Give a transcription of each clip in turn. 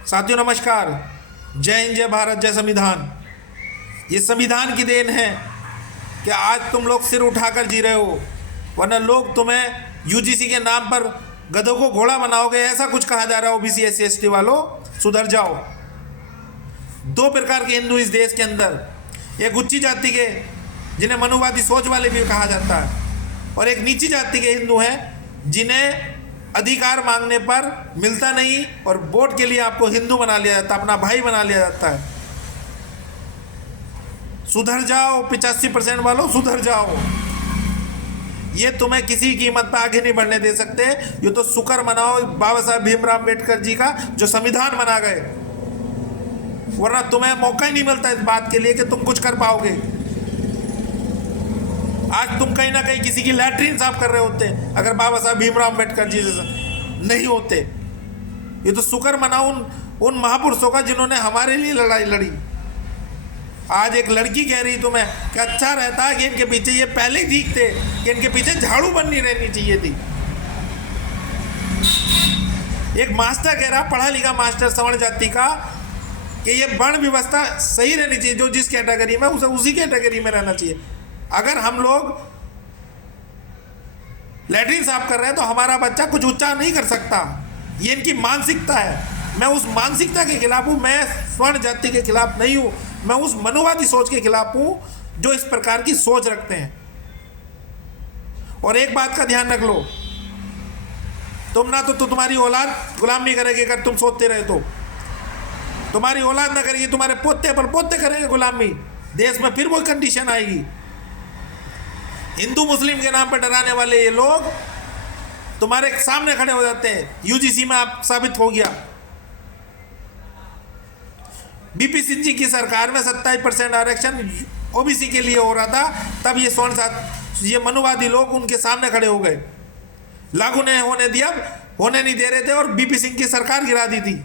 साथियों नमस्कार। जय हिंद, जय भारत, जय संविधान। ये संविधान की देन है कि आज तुम लोग सिर उठाकर जी रहे हो, वरना लोग तुम्हें यूजीसी के नाम पर गधों को घोड़ा बनाओगे, ऐसा कुछ कहा जा रहा है। ओबीसी SC ST वालों, सुधर जाओ। दो प्रकार के हिंदू इस देश के अंदर, एक उच्च जाति के जिन्हें मनुवादी सोच वाले भी कहा जाता है, और एक नीची जाति के हिंदू हैं जिन्हें अधिकार मांगने पर मिलता नहीं और वोट के लिए आपको हिंदू बना लिया जाता है, अपना भाई बना लिया जाता है। सुधर जाओ 85% वालों, सुधर जाओ। ये तुम्हें किसी कीमत पर आगे नहीं बढ़ने दे सकते। ये तो शुक्र मनाओ बाबा साहब भीमराव अम्बेडकर जी का जो संविधान बना गए, वरना तुम्हें मौका ही नहीं मिलता इस बात के लिए कि तुम कुछ कर पाओगे। आज तुम कहीं ना कहीं किसी की लैट्रीन साफ कर रहे होते अगर बाबा साहब भीमराव अम्बेडकर जी नहीं होते। ये तो शुक्र मनाओ उन महापुरुषों का जिन्होंने हमारे लिए लड़ाई लड़ी। आज एक लड़की कह रही तुम्हें कि अच्छा रहता है कि इनके पीछे, ये पहले ठीक थे कि इनके पीछे झाड़ू बननी रहनी चाहिए थी। एक मास्टर कह रहा, पढ़ा लिखा मास्टर सवर्ण जाति का, कि ये वर्ण व्यवस्था सही रहनी चाहिए, जो जिस कैटेगरी में उसे उसी कैटेगरी में रहना चाहिए। अगर हम लोग लैट्रिन साफ कर रहे हैं तो हमारा बच्चा कुछ ऊंचा नहीं कर सकता। ये इनकी मानसिकता है। मैं उस मानसिकता के खिलाफ हूं। मैं स्वर्ण जाति के खिलाफ नहीं हूं। मैं उस मनुवादी सोच के खिलाफ हूं जो इस प्रकार की सोच रखते हैं। और एक बात का ध्यान रख लो, तुम ना तो तुम्हारी औलाद गुलामी करेगी। अगर तुम सोचते रहे तो तुम्हारी औलाद ना करेगी, तुम्हारे पोते पर पोते करेंगे गुलामी। देश में फिर वो कंडीशन आएगी। हिंदू मुस्लिम के नाम पर डराने वाले ये लोग तुम्हारे सामने खड़े हो जाते हैं। यूजीसी में आप साबित हो गया। बीपी सिंह जी की सरकार में 27% आरक्षण ओबीसी के लिए हो रहा था, तब ये ये मनुवादी लोग उनके सामने खड़े हो गए। लागू नहीं होने दिया, होने नहीं दे रहे थे, और बीपी सिंह की सरकार गिरा दी थी।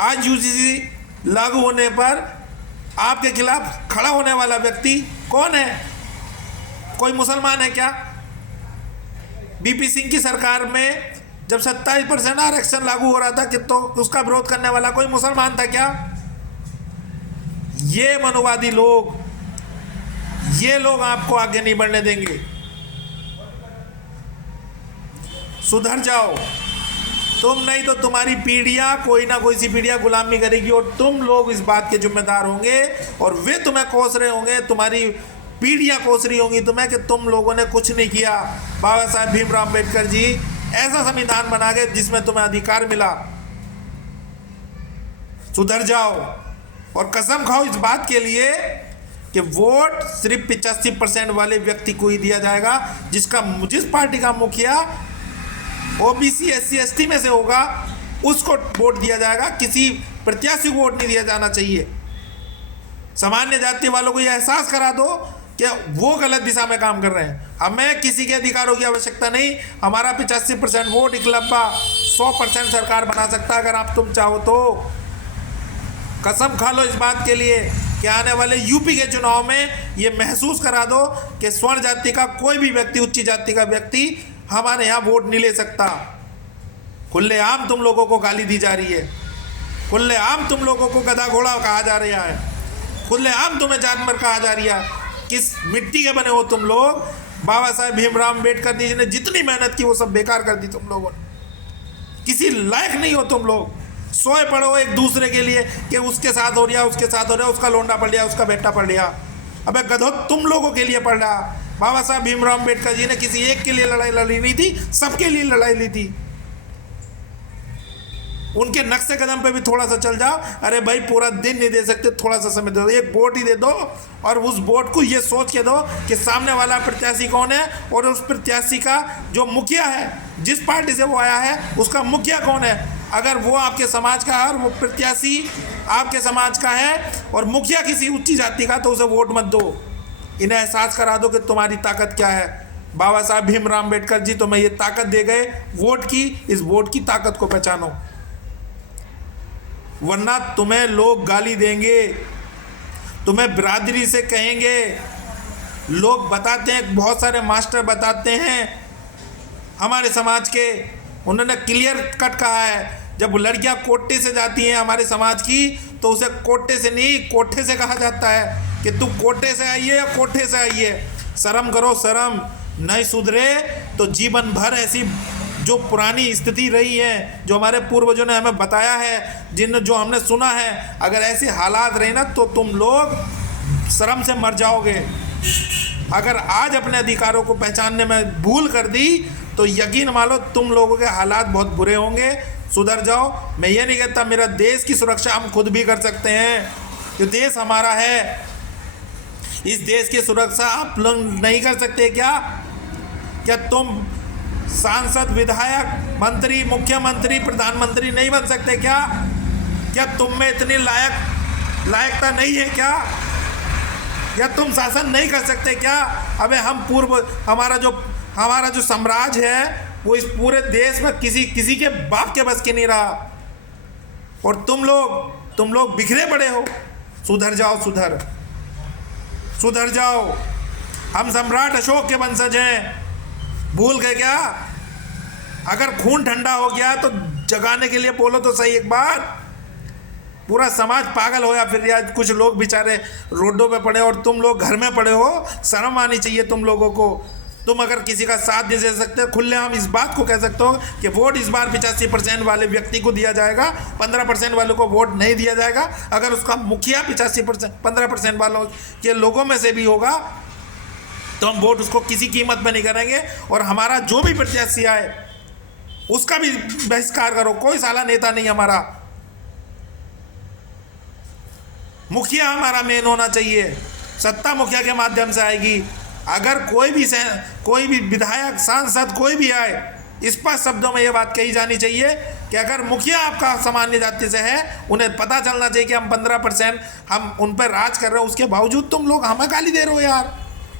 आज यूजीसी लागू होने पर आपके खिलाफ खड़ा होने वाला व्यक्ति कौन है? कोई मुसलमान है क्या? बीपी सिंह की सरकार में जब 27% आरक्षण लागू हो रहा था कि तो उसका विरोध करने वाला कोई मुसलमान था क्या? ये मनुवादी लोग, ये लोग आपको आगे नहीं बढ़ने देंगे। सुधर जाओ तुम, नहीं तो तुम्हारी पीढ़ियां, कोई ना कोई सी पीढ़ियां गुलामी करेगी और तुम लोग इस बात के जिम्मेदार होंगे। और वे तुम्हें कोस रहे होंगे, तुम्हारी पीढ़ियां कोस रही होंगी तुम्हें कि तुम लोगों ने कुछ नहीं किया। बाबा साहब भीमराव अम्बेडकर जी ऐसा संविधान बना गए जिसमें तुम्हें अधिकार मिला। सुधर जाओ और कसम खाओ इस बात के लिए कि वोट सिर्फ 85% वाले व्यक्ति को ही दिया जाएगा, जिस पार्टी का मुखिया ओबीसी SC ST में से होगा उसको वोट दिया जाएगा। किसी प्रत्याशी को वोट नहीं दिया जाना चाहिए। सामान्य जाति वालों को यह एहसास करा दो कि वो गलत दिशा में काम कर रहे हैं। हमें किसी के अधिकारों की आवश्यकता नहीं। हमारा 85% वोट इकलब्बा 100% सरकार बना सकता है अगर आप तुम चाहो तो। कसम खा लो इस बात के लिए कि आने वाले यूपी के चुनाव में ये महसूस करा दो कि स्वर्ण जाति का कोई भी व्यक्ति, उच्च जाति का व्यक्ति हमारे यहाँ वोट नहीं ले सकता। खुलेआम तुम लोगों को गाली दी जा रही है, खुलेआम तुम लोगों को गधा घोड़ा कहा जा रहा है, खुलेआम तुम्हें जानवर कहा जा रहा है। किस मिट्टी के बने हो तुम लोग? बाबा साहब भीमराव अम्बेडकर जी ने जितनी मेहनत की वो सब बेकार कर दी तुम लोगों ने। किसी लायक नहीं हो तुम लोग। सोए पड़ो एक दूसरे के लिए कि उसके साथ हो रहा, उसके साथ हो रहा, उसका लोंडा पड़ लिया, उसका बेटा पड़ लिया। अबे गधो, तुम लोगों के लिए पड़ रहा। बाबा साहब भीमराव अम्बेडकर जी ने किसी एक के लिए लड़ाई लड़ी नहीं थी, सबके लिए लड़ाई ली थी। उनके नक्शे कदम पे भी थोड़ा सा चल जाओ। अरे भाई पूरा दिन नहीं दे सकते, थोड़ा सा समय दे दो, एक वोट ही दे दो, और उस वोट को ये सोच के दो कि सामने वाला प्रत्याशी कौन है और उस प्रत्याशी का जो मुखिया है, जिस पार्टी से वो आया है उसका मुखिया कौन है। अगर वो आपके समाज का है और वो प्रत्याशी आपके समाज का है और मुखिया किसी उच्च जाति का, तो उसे वोट मत दो। इन्हें एहसास करा दो कि तुम्हारी ताकत क्या है। बाबा साहब भीमराव अम्बेडकर जी तुम्हें ये ताकत दे गए वोट की। इस वोट की ताकत को पहचानो, वरना तुम्हें लोग गाली देंगे, तुम्हें बिरादरी से कहेंगे। लोग बताते हैं, बहुत सारे मास्टर बताते हैं हमारे समाज के उन्होंने क्लियर कट कहा है, जब लड़कियां कोटे से जाती हैं हमारे समाज की, तो उसे कोटे से नहीं कोठे से कहा जाता है कि तू कोटे से आई है या कोठे से आई है। शर्म करो, शर्म। नहीं सुधरे तो जीवन भर ऐसी जो पुरानी स्थिति रही है, जो हमारे पूर्वजों ने हमें बताया है, जो हमने सुना है, अगर ऐसे हालात रहे ना तो तुम लोग शर्म से मर जाओगे। अगर आज अपने अधिकारों को पहचानने में भूल कर दी तो यकीन मानो तुम लोगों के हालात बहुत बुरे होंगे। सुधर जाओ। मैं ये नहीं कहता, मेरा देश की सुरक्षा हम खुद भी कर सकते हैं, जो देश हमारा है, इस देश की सुरक्षा आप लोग नहीं कर सकते क्या? क्या तुम सांसद, विधायक, मंत्री, मुख्यमंत्री, प्रधानमंत्री नहीं बन सकते क्या? क्या तुम में इतनी लायकता नहीं है क्या? या तुम शासन नहीं कर सकते क्या? अबे हम हमारा जो साम्राज्य है वो इस पूरे देश में किसी के बाप के बस के नहीं रहा, और तुम लोग बिखरे पड़े हो। सुधर जाओ, सुधर जाओ। हम सम्राट अशोक के वंशज हैं, भूल गए क्या? अगर खून ठंडा हो गया तो जगाने के लिए बोलो तो सही एक बार। पूरा समाज पागल हो या फिर आज कुछ लोग बेचारे रोडों पे पड़े और तुम लोग घर में पड़े हो। शर्म आनी चाहिए तुम लोगों को। तुम अगर किसी का साथ दे सकते हो, खुलेआम इस बात को कह सकते हो कि वोट इस बार 85% वाले व्यक्ति को दिया जाएगा, 15% वालों को वोट नहीं दिया जाएगा। अगर उसका मुखिया 15% वालों के लोगों में से भी होगा तो हम वोट उसको किसी कीमत में नहीं करेंगे, और हमारा जो भी प्रत्याशी आए उसका भी बहिष्कार करो। कोई साला नेता नहीं हमारा, मुखिया हमारा मेन होना चाहिए। सत्ता मुखिया के माध्यम से आएगी। अगर कोई भी विधायक, सांसद कोई भी आए, स्पष्ट शब्दों में ये बात कही जानी चाहिए कि अगर मुखिया आपका सामान्य जाति से है, उन्हें पता चलना चाहिए कि हम 15% हम उन पर राज कर रहे हो, उसके बावजूद तुम लोग हमें गाली दे रहे हो यार।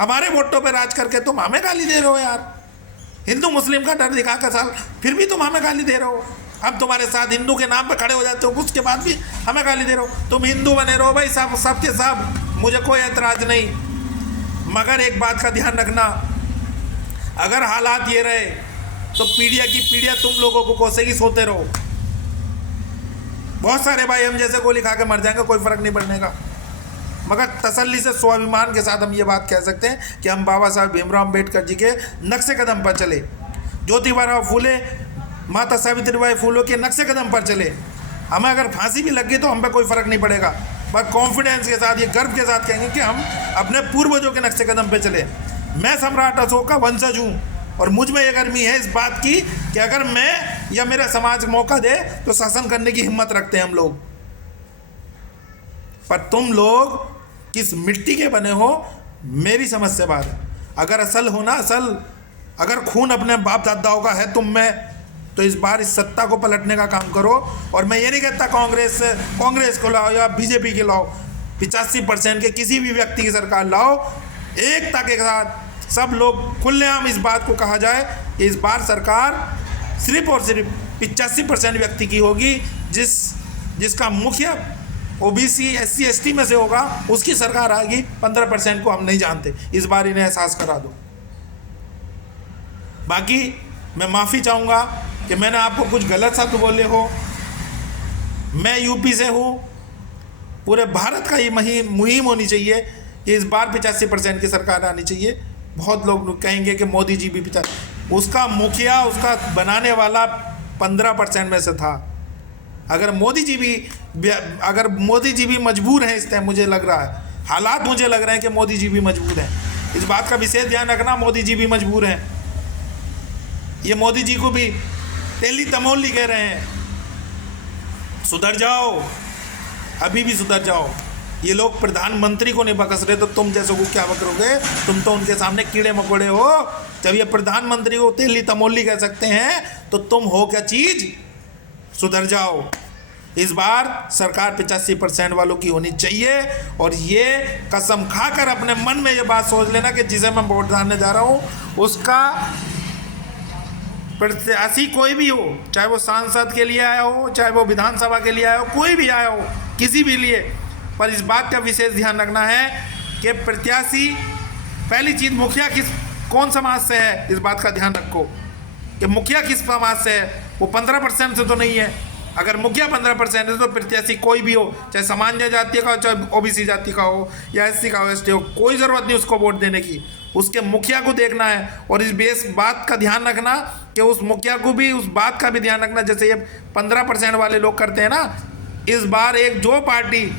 हमारे वोटों पर राज करके तुम हमें गाली दे रहे हो यार। हिंदू मुस्लिम का डर दिखा कर साल फिर भी तुम हमें गाली दे रहे हो। हम तुम्हारे साथ हिंदू के नाम पर खड़े हो जाते हो, उसके बाद भी हमें गाली दे रहे हो। तुम हिंदू बने रहो भाई, सब के सब, मुझे कोई एतराज़ नहीं। मगर एक बात का ध्यान रखना, अगर हालात ये रहे तो पीढ़िया की पीढ़िया तुम लोगों को कोसेगी, सोते रहो। बहुत सारे भाई हम जैसे गोली खा के मर जाएंगे, कोई फर्क नहीं पड़ने का। मगर तसल्ली से, स्वाभिमान के साथ हम ये बात कह सकते हैं कि हम बाबा साहब भीमराव अम्बेडकर जी के नक्शे कदम पर चले, ज्योतिबा फूले, माता सावित्रीबाई फूले के नक्शे कदम पर चले। हमें अगर फांसी भी लग गई तो हम पे कोई फर्क नहीं पड़ेगा, पर कॉन्फिडेंस के साथ, ये गर्व के साथ कहेंगे कि हम अपने पूर्वजों के नक्शे कदम पे चले। मैं सम्राट अशोक का वंशज हूँ, और मुझ में ये गर्मी है इस बात की कि अगर मैं या मेरा समाज मौका दे तो शासन करने की हिम्मत रखते हैं हम लोग। पर तुम लोग किस मिट्टी के बने हो, मेरी समझ से बात है। अगर असल हो ना, अगर खून अपने बाप दादाओं का है तुम में, तो इस बार इस सत्ता को पलटने का काम करो। और मैं ये नहीं कहता कांग्रेस को लाओ या बीजेपी के लाओ, 85% के किसी भी व्यक्ति की सरकार लाओ, एकता के साथ सब लोग खुलेआम इस बात को कहा जाए कि इस बार सरकार सिर्फ और सिर्फ 85% व्यक्ति की होगी, जिसका मुखिया ओबीसी SC ST में से होगा, उसकी सरकार आएगी। 15% को हम नहीं जानते, इस बार इन्हें एहसास करा दो। बाकी मैं माफ़ी चाहूँगा कि मैंने आपको कुछ गलत शब्द बोले हो। मैं यूपी से हूँ, पूरे भारत का ये मुहिम होनी चाहिए कि इस बार 85% की सरकार आनी चाहिए। बहुत लोग कहेंगे कि मोदी जी भी 50, उसका मुखिया, उसका बनाने वाला 15% में से था। अगर मोदी जी भी मजबूर हैं इस टाइम, मुझे लग रहा है, हालात मुझे लग रहे हैं कि मोदी जी भी मजबूर हैं। इस बात का विशेष ध्यान रखना, मोदी जी भी मजबूर हैं। ये मोदी जी को भी तेली तमोली कह रहे हैं, सुधर जाओ, अभी भी सुधर जाओ। ये लोग प्रधानमंत्री को नहीं बकस रहे तो तुम जैसे को क्या बकरोगे? तुम तो उनके सामने कीड़े मकोड़े हो। जब ये प्रधानमंत्री को तेली तमोली कह सकते हैं तो तुम हो क्या चीज? सुधर जाओ। इस बार सरकार 85% वालों की होनी चाहिए, और ये कसम खाकर अपने मन में ये बात सोच लेना कि जिसे मैं वोट डालने जा रहा हूँ उसका प्रत्याशी कोई भी हो, चाहे वो सांसद के लिए आया हो, चाहे वो विधानसभा के लिए आया हो, कोई भी आया हो, किसी भी लिए, पर इस बात का विशेष ध्यान रखना है कि प्रत्याशी, पहली चीज़ मुखिया कौन समाज से है, इस बात का ध्यान रखो कि मुखिया किस समाज से है, वो 15% से तो नहीं है। अगर मुखिया 15% है तो प्रत्याशी कोई भी हो, चाहे सामान्य जाति का हो, चाहे ओबीसी जाति का हो या एससी का हो, एसटी हो, कोई ज़रूरत नहीं उसको वोट देने की। उसके मुखिया को देखना है और इस बात का ध्यान रखना कि उस मुखिया को भी उस बात का भी ध्यान रखना, जैसे ये 15% वाले लोग करते हैं ना, इस बार एक जो पार्टी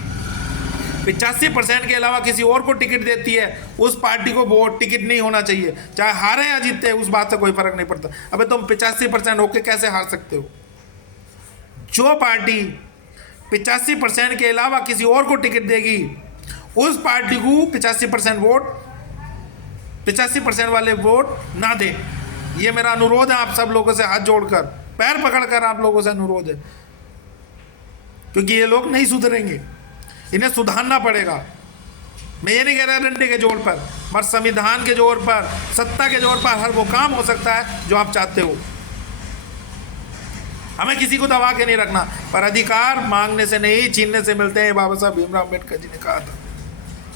85% के अलावा किसी और को टिकट देती है उस पार्टी को वोट टिकट नहीं होना चाहिए, चाहे हारे या जीते, उस बात से कोई फर्क नहीं पड़ता। अबे तुम 85% होके कैसे हार सकते हो? जो पार्टी 85% के अलावा किसी और को टिकट देगी उस पार्टी को 85% वाले वोट ना दे। ये मेरा अनुरोध है आप सब लोगों से, हाथ जोड़कर पैर पकड़कर आप लोगों से अनुरोध है, क्योंकि ये लोग नहीं सुधरेंगे, इन्हें सुधारना पड़ेगा। मैं ये नहीं कह रहा डंडे के जोर पर, मगर संविधान के जोर पर, सत्ता के जोर पर हर वो काम हो सकता है जो आप चाहते हो। हमें किसी को दबा के नहीं रखना, पर अधिकार मांगने से नहीं छीनने से मिलते हैं। बाबा साहब भीमराव अम्बेडकर जी ने कहा था,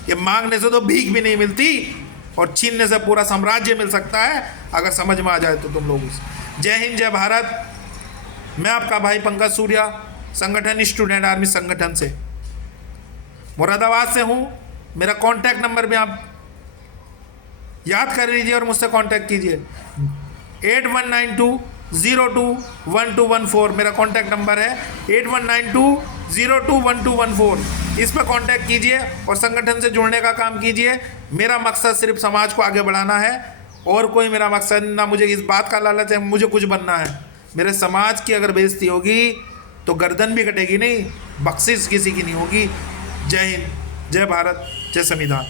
ये मांगने से तो भीख भी नहीं मिलती और छीनने से पूरा साम्राज्य मिल सकता है, अगर समझ में आ जाए तो तुम लोगों से। जय हिंद, जय भारत। मैं आपका भाई पंकज सूर्या, संगठन स्टूडेंट आर्मी संगठन से, मुरादाबाद से हूँ। मेरा कॉन्टैक्ट नंबर भी आप याद कर लीजिए और मुझसे कॉन्टैक्ट कीजिए। 8192021214 मेरा कॉन्टैक्ट नंबर है, 8192021214। इस पर कॉन्टैक्ट कीजिए और संगठन से जुड़ने का काम कीजिए। मेरा मकसद सिर्फ समाज को आगे बढ़ाना है और कोई मेरा मकसद ना, मुझे इस बात का लालच है मुझे कुछ बनना है। मेरे समाज की अगर बेइज्जती होगी तो गर्दन भी कटेगी नहीं, बख्शिश किसी की नहीं होगी। जय हिंद, जय भारत, जय संविधान।